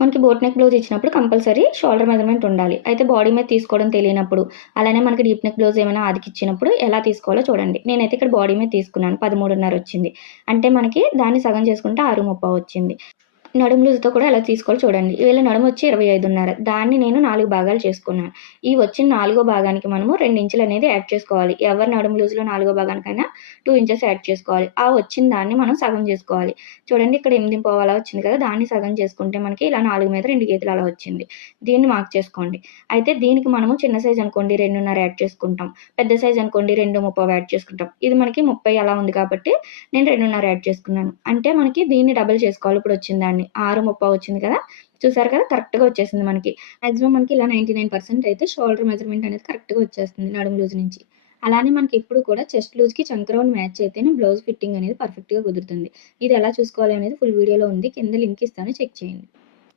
మనకి boat neck blouse ఇచ్చినప్పుడు compulsory shoulder measurement ఉండాలి. అయితే బాడీ మీద తీసుకోవడం తెలియనప్పుడు అలానే మనకి డీప్ నెక్ బ్లౌజ్ ఏమైనా ఆదికిచ్చినప్పుడు ఎలా తీసుకోవాలో చూడండి. నేనైతే ఇక్కడ బాడీ మీద తీసుకున్నాను పదమూడున్నర వచ్చింది. అంటే మనకి దాన్ని సగం చేసుకుంటే ఆరు ముప్పై వచ్చింది. నడుము లూజుతో కూడా ఎలా తీసుకోవాలో చూడండి. వీళ్ళ నడుము వచ్చి ఇరవై ఐదున్నర. దాన్ని నేను నాలుగు భాగాలు చేసుకున్నాను. ఈ వచ్చిన నాలుగో భాగానికి మనము రెండు ఇంచులు అనేది యాడ్ చేసుకోవాలి. ఎవరి నడుము లూజ్లో నాలుగో భాగానికైనా టూ ఇంచెస్ యాడ్ చేసుకోవాలి. ఆ వచ్చిన దాన్ని మనం సగం చేసుకోవాలి. చూడండి ఇక్కడ ఎనిమిది పోవాలా వచ్చింది కదా దాన్ని సగం చేసుకుంటే మనకి ఇలా నాలుగు మీద రెండు గీతలు అలా వచ్చింది. దీన్ని మార్క్ చేసుకోండి. అయితే దీనికి మనము చిన్న సైజ్ అనుకోండి రెండున్నర యాడ్ చేసుకుంటాం. పెద్ద సైజ్ అనుకోండి రెండు ముప్పై యాడ్ చేసుకుంటాం. ఇది మనకి ముప్పై అలా ఉంది కాబట్టి నేను రెండున్నర యాడ్ చేసుకున్నాను. అంటే మనకి దీన్ని డబుల్ చేసుకోవాలి ఇప్పుడు వచ్చిన దాన్ని. ఆరు ముప్పై వచ్చింది కదా? చూసారు కదా? కరెక్ట్గా వచ్చేసింది మనకి. మాక్సిమం మనకి ఇలా నైంటీ నైన్ పర్సెంట్ అయితే షోల్డర్ మెజర్మెంట్ అనేది కరెక్ట్గా వచ్చేస్తుంది నడుము లూజ్ నుంచి. అలానే మనకి ఎప్పుడు కూడా చెస్ట్ లూజ్కి చంక్రౌండ్ మ్యాచ్ అయితేనే బ్లౌజ్ ఫిట్టింగ్ అనేది పర్ఫెక్ట్గా కుదురుతుంది. ఇది ఎలా చూసుకోవాలి అనేది ఫుల్ వీడియోలో ఉంది. కింద లింక్ ఇస్తాను. చెక్ చేయండి.